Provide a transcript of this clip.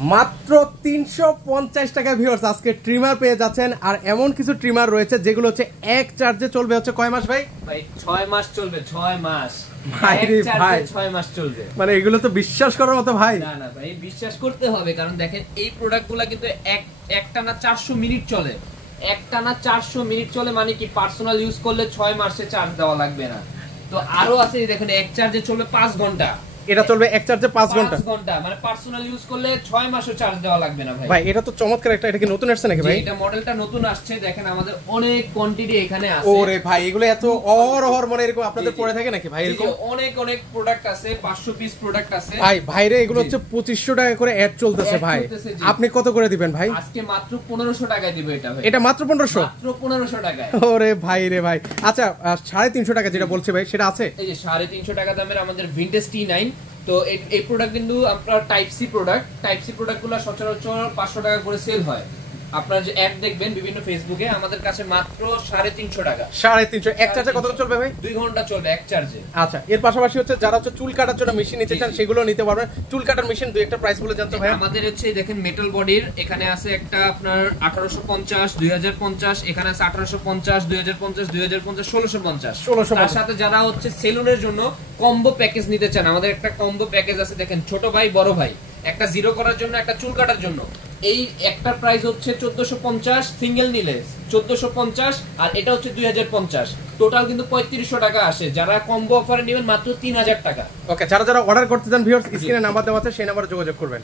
মাত্র 350 টাকা ভিউয়ার্স আজকে ট্রিমার পেয়ে যাচ্ছেন। আর এমন কিছু ট্রিমার রয়েছে যেগুলো হচ্ছে এক চার্জে চলবে হচ্ছে কয় মাস ভাই? ভাই 6 মাস চলবে, 6 মাস ভাই রে ভাই, 6 মাস চলবে। মানে এগুলো তো বিশ্বাস করার মতো ভাই। না না ভাই, বিশ্বাস করতে হবে, কারণ দেখেন এই প্রোডাক্টগুলো কিন্তু একটানা 400 মিনিট চলে। একটানা 400 মিনিট চলে মানে কি পার্সোনাল ইউজ করলে 6 মাসে চার্জ দেওয়া লাগবে না। তো আরো আছে দেখেন, এক চার্জে চলবে 5 ঘন্টা। এটা চলবে এক চার্জে 5 ঘন্টা, মানে পার্সোনাল ইউজ করলে 6 মাসও চার্জ দেওয়া লাগবে না ভাই। ভাই এটা তো চমৎকার একটা। এটা কি নতুন আসছে নাকি ভাই? এটা মডেলটা নতুন আসছে, দেখেন আমাদের অনেক কোয়ান্টিটি এখানে আছে। ওরে ভাই, এগুলো এত অহরহর মানে এরকম আপনাদের পড়ে থাকে নাকি ভাই? এরকম অনেক অনেক প্রোডাক্ট আছে, 500 পিস প্রোডাক্ট আছে ভাই। ভাইরে এগুলো হচ্ছে 2500 টাকা করে অ্যাড চলতেছে ভাই। আপনি কত করে দিবেন ভাই? আজকে মাত্র 1500 টাকায় দিব এটা ভাই। এটা মাত্র 1500? মাত্র 1500 টাকায়। ওরে ভাই রে ভাই। আচ্ছা 350 টাকা যেটা বলছে ভাই সেটা আছে? এই যে 350 টাকা দামের আমাদের ভিনটেজ T9। তো এই প্রোডাক্ট কিন্তু আপনার type C product. Type C প্রোডাক্টগুলো সচরাচর 500 টাকা করে সেল হয়। আপনারা যে অ্যাড দেখবেন বিভিন্ন ফেসবুকে, আমাদের কাছে মাত্র 350 টাকা। 350 এক চার্জে কত চলবে ভাই? 2 ঘন্টা চলবে এক চার্জে। আচ্ছা, এর পাশাপাশি হচ্ছে যারা হচ্ছে চুল কাটার জন্য মেশিন নিতে চান সেগুলো নিতে পারবেন। চুল কাটার মেশিন দুই একটা প্রাইস বলে জানতে ভাই। আমাদের হচ্ছে দেখেন মেটাল বডির এখানে আছে একটা আপনার 1850, 2050, এখানে আছে 1850, 2050, 2050, 1650। তার সাথে যারা হচ্ছে সেলুনের জন্য কম্বো প্যাকেজ নিতে চান, আমাদের একটা কম্বো প্যাকেজ আছে দেখেন, ছোট ভাই বড় ভাই, একটা জিরো করার জন্য একটা চুল কাটার জন্য। এই একটা প্রাইস হচ্ছে 1450, সিঙ্গেল নিলে 1450, আর এটা হচ্ছে 2050। টোটাল কিন্তু 3500 টাকা আসে। যারা কম্বো অফারে নেবেন মাত্র 3000 টাকা। ওকে, যারা যারা অর্ডার করতে চান ভিউয়ার্স স্ক্রিনে নাম্বার দেওয়া আছে, সেই নাম্বারে যোগাযোগ করবেন।